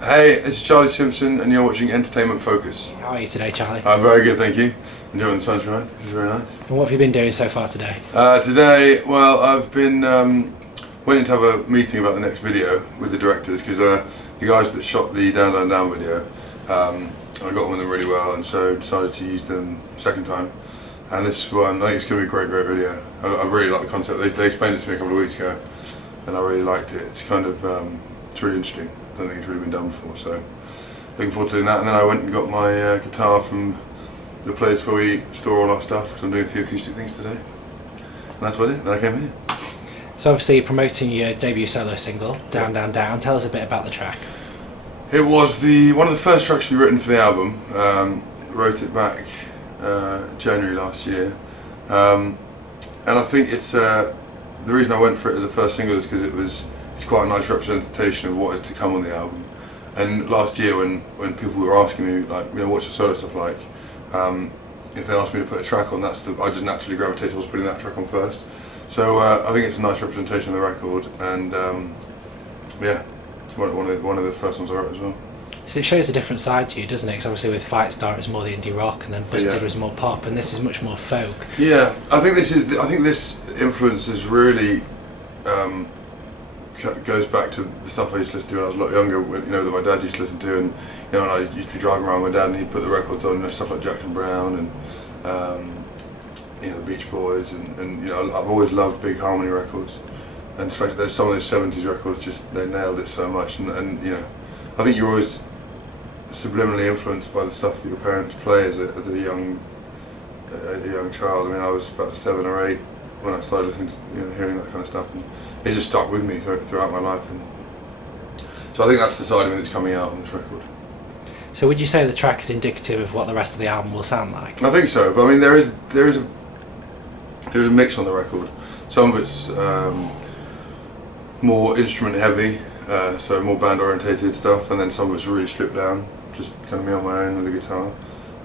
Hey, this is Charlie Simpson and you're watching Entertainment Focus. How are you today, Charlie? I'm very good, thank you. Enjoying the sunshine, it's very nice. And what have you been doing so far today? Today, well, I've been waiting to have a meeting about the next video with the directors because the guys that shot the Down Down Down video, I got on with them really well and so decided to use them second time. And this one, I think it's going to be a great video. I really like the concept. They explained it to me a couple of weeks ago and I really liked it. It's kind of, it's really interesting. I don't think it's really been done before, so looking forward to doing that. And then I went and got my guitar from the place where we store all our stuff, because I'm doing a few acoustic things today. And that's about it, then I came here. So obviously you're promoting your debut solo single, Down Down Down. Tell us a bit about the track. It was one of the first tracks we written for the album. Wrote it back January last year. And I think it's the reason I went for it as a first single is because it's quite a nice representation of what is to come on the album. And last year when people were asking me, like, you know, what's your solo stuff like, if they asked me to put a track on, I just naturally gravitate towards putting that track on first. So I think it's a nice representation of the record, and yeah, it's one of the first ones I wrote as well. So it shows a different side to you, doesn't it? Because obviously with Fightstar it was more the indie rock, and then Busted was more pop, and this is much more folk. Yeah, I think this influence is really goes back to the stuff I used to listen to when I was a lot younger, you know, that my dad used to listen to, and you know, and I used to be driving around with my dad and he'd put the records on, you know, stuff like Jackson Browne and you know, the Beach Boys, and you know, I've always loved big harmony records, and especially there's some of those 70s records, just they nailed it so much, and you know, I think you're always subliminally influenced by the stuff that your parents play as a young child. I mean, I was about 7 or 8 when I started listening to, you know, hearing that kind of stuff, and it just stuck with me throughout my life, and so I think that's the side of me that's coming out on this record. So would you say the track is indicative of what the rest of the album will sound like? I think so, but I mean there is a mix on the record. Some of it's more instrument heavy, so more band orientated stuff, and then some of it's really stripped down, just kind of me on my own with the guitar.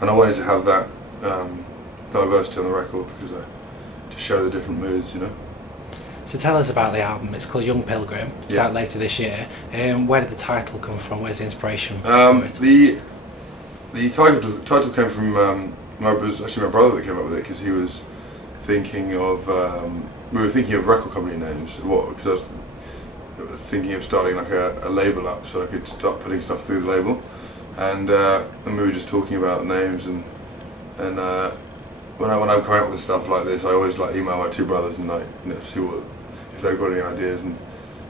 And I wanted to have that diversity on the record because to show the different moods, you know. So tell us about the album. It's called Young Pilgrim. It's out later this year. Where did the title come from? Where's the inspiration? The title came from my brother that came up with it, because he was thinking of we were thinking of record company names. Because I was thinking of starting like a label up so I could start putting stuff through the label, and we were just talking about names, and when I'm coming up with stuff like this, I always like email my two brothers and like, you know, see if they've got any ideas. And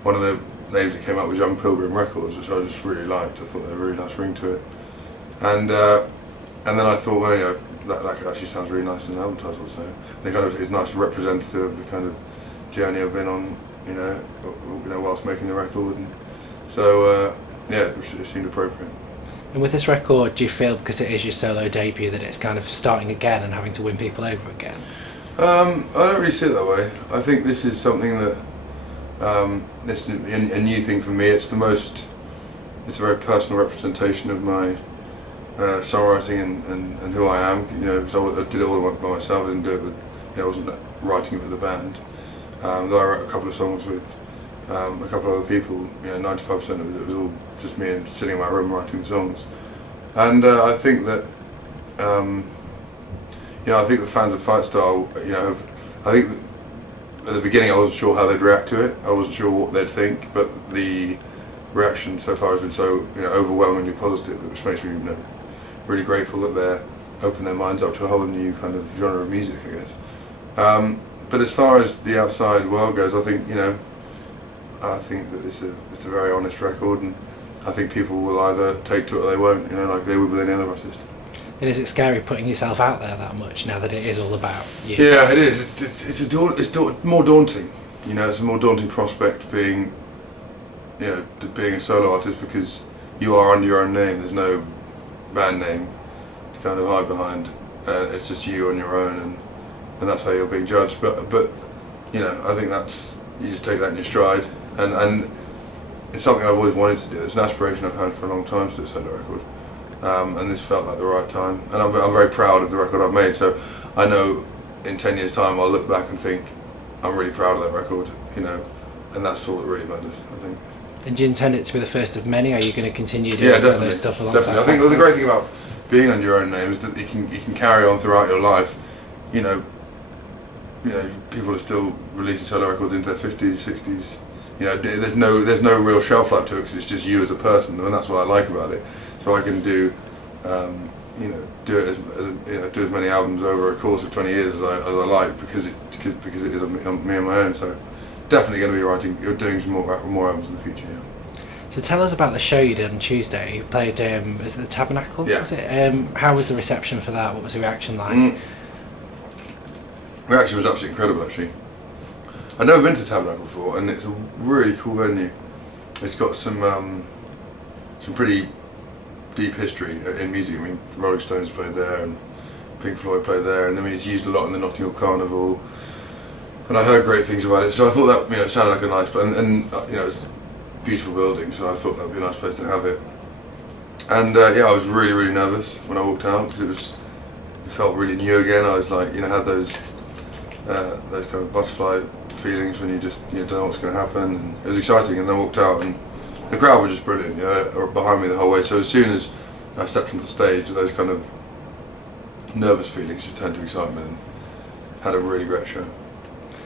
one of the names that came up was Young Pilgrim Records, which I just really liked. I thought they had a really nice ring to it. And then I thought, well, you know, that actually sounds really nice in an album title. So it's nice representative of the kind of journey I've been on, you know, whilst making the record. And so yeah, it seemed appropriate. And with this record, do you feel, because it is your solo debut, that it's kind of starting again and having to win people over again? I don't really see it that way. I think this is something that this is a new thing for me. It's a very personal representation of my songwriting and who I am. You know, because I did it all by myself. I didn't do it with, you know, I wasn't writing it with a band. Though I wrote a couple of songs with a couple of other people, you know, 95% of it was all just me and sitting in my room writing the songs. And I think that, you know, I think the fans of Fightstar, you know, I think that at the beginning I wasn't sure how they'd react to it. I wasn't sure what they'd think, but the reaction so far has been so, you know, overwhelmingly positive, which makes me, you know, really grateful that they're opening their minds up to a whole new kind of genre of music, I guess. But as far as the outside world goes, I think, you know, I think that it's a very honest record, and I think people will either take to it or they won't, you know, like they would with any other artist. And is it scary putting yourself out there that much now that it is all about you? Yeah, it is. It's more daunting. You know, it's a more daunting prospect being, you know, being a solo artist, because you are under your own name. There's no band name to kind of hide behind. It's just you on your own, and that's how you're being judged. But you know, I think you just take that in your stride, and it's something I've always wanted to do. It's an aspiration I've had for a long time to do a solo record, and this felt like the right time. And I'm very proud of the record I've made. So I know in 10 years' time I'll look back and think I'm really proud of that record, you know, and that's all that really matters, I think. And do you intend it to be the first of many? Are you going to continue doing solo stuff alongside? Definitely. I think the great thing about being under your own name is that you can carry on throughout your life. You know, people are still releasing solo records into their 50s, 60s. You know, there's no real shelf life to it because it's just you as a person, and that's what I like about it. So I can do, do it do as many albums over a course of 20 years as I like because it is me on my own. So definitely going to be doing some more albums in the future. Yeah. So tell us about the show you did on Tuesday. You played, is it the Tabernacle? Yeah. Was it? How was the reception for that? What was the reaction like? Reaction was absolutely incredible, actually. I'd never been to Tabernacle before, and it's a really cool venue. It's got some pretty deep history in music. I mean, Rolling Stones played there, and Pink Floyd played there, and I mean, it's used a lot in the Notting Hill Carnival. And I heard great things about it, so I thought that sounded like a nice place, and it's a beautiful building, so I thought that would be a nice place to have it. And I was really, really nervous when I walked out because it felt really new again. I was like, had those kind of butterfly feelings when you just don't know what's going to happen. And it was exciting, and then I walked out, and the crowd were just brilliant, behind me the whole way. So as soon as I stepped onto the stage, those kind of nervous feelings just turned to excitement, and had a really great show.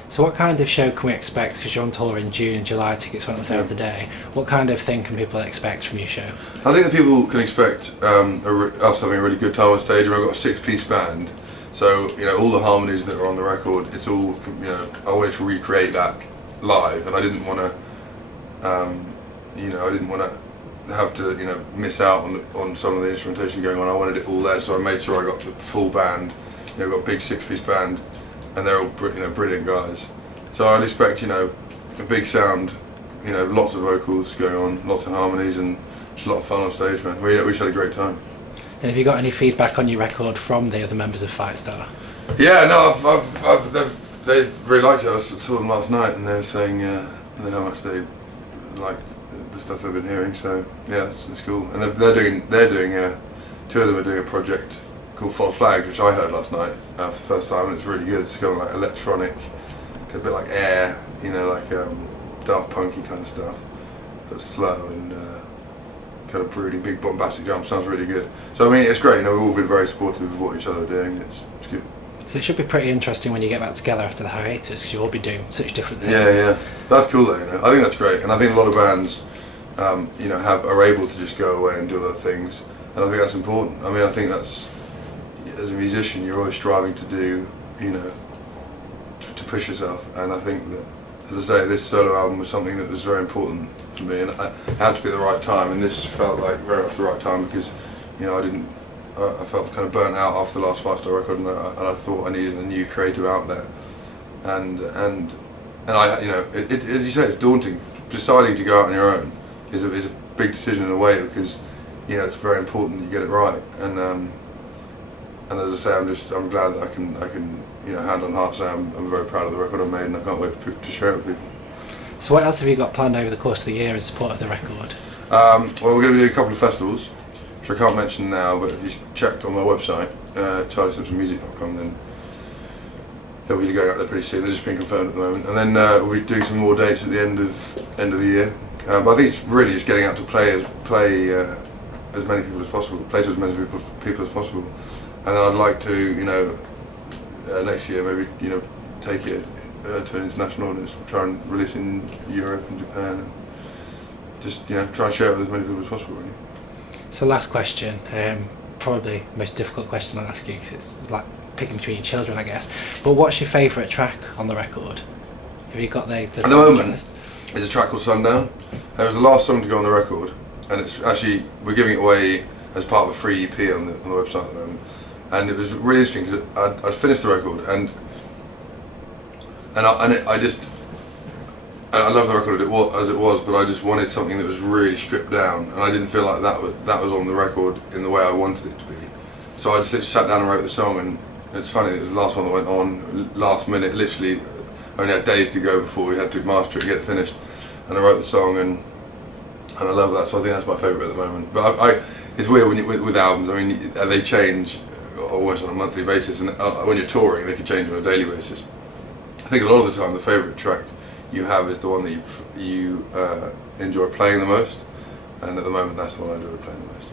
So what kind of show can we expect? Because you're on tour in June and July, tickets went on sale today. What kind of thing can people expect from your show? I think that people can expect us having a really good time on stage. I've got a 6-piece band, so all the harmonies that are on the record, it's all I wanted to recreate that live, and I didn't want to have to miss out on some of the instrumentation going on. I wanted it all there, so I made sure I got the full band. I've got a big 6-piece band, and they're all brilliant guys. So I'd expect a big sound, lots of vocals going on, lots of harmonies, and just a lot of fun on stage, man. We just had a great time. And have you got any feedback on your record from the other members of Fightstar? Yeah, no, they really liked it. I saw them last night, and they were saying how much they liked the stuff they've been hearing. So yeah, it's cool. And they're doing 2 of them are doing a project called False Flags, which I heard last night for the first time, and it's really good. It's kind of like electronic, a bit like Air, like Daft Punky kind of stuff, but slow and kind of brooding, big bombastic jump. Sounds really good. So I mean, it's great. We've all been very supportive of what each other are doing. It's good. So it should be pretty interesting when you get back together after the hiatus, because you'll all be doing such different things. Yeah, that's cool though. I think that's great, and I think a lot of bands, are able to just go away and do other things, and I think that's important. I mean, I think that's, as a musician, you're always striving to do, to push yourself, and I think that, as I say, this solo album was something that was very important for me, and it had to be at the right time, and this felt like very much the right time because, I felt kind of burnt out after the last Fightstar record, and I thought I needed a new creative outlet, and I, as you say, it's daunting. Deciding to go out on your own is a big decision in a way because, it's very important that you get it right, and as I say, I'm glad that I can hand on heart say I'm very proud of the record I made, and I can't wait to share it with people. So what else have you got planned over the course of the year in support of the record? Well, we're going to be doing a couple of festivals, which I can't mention now, but if you checked on my website, charliesimpsonmusic.com, then they'll be going out there pretty soon. They're just being confirmed at the moment, and then we'll be doing some more dates at the end of the year. But I think it's really just getting out to play as many people as possible, play to as many people as possible, and then I'd like to, next year maybe take it to an international audience, try and release in Europe and Japan, and just try and share it with as many people as possible. Really. So last question, probably the most difficult question I'll ask you because it's like picking between your children, I guess. But what's your favourite track on the record? Have you got the at the moment? There's a track called Sundown. It was the last song to go on the record, and it's actually we're giving it away as part of a free EP on the website at the moment. And it was really interesting because I'd finished the record and I love the record as it was, but I just wanted something that was really stripped down, and I didn't feel like that was on the record in the way I wanted it to be. So I just sat down and wrote the song, and it's funny, it was the last one that went on last minute, literally only had days to go before we had to master it and get it finished, and I wrote the song, and I love that, so I think that's my favourite at the moment. But it's weird with albums, I mean, they change almost on a monthly basis, and when you're touring they can change on a daily basis. I think a lot of the time the favourite track you have is the one that you enjoy playing the most, and at the moment that's the one I enjoy playing the most.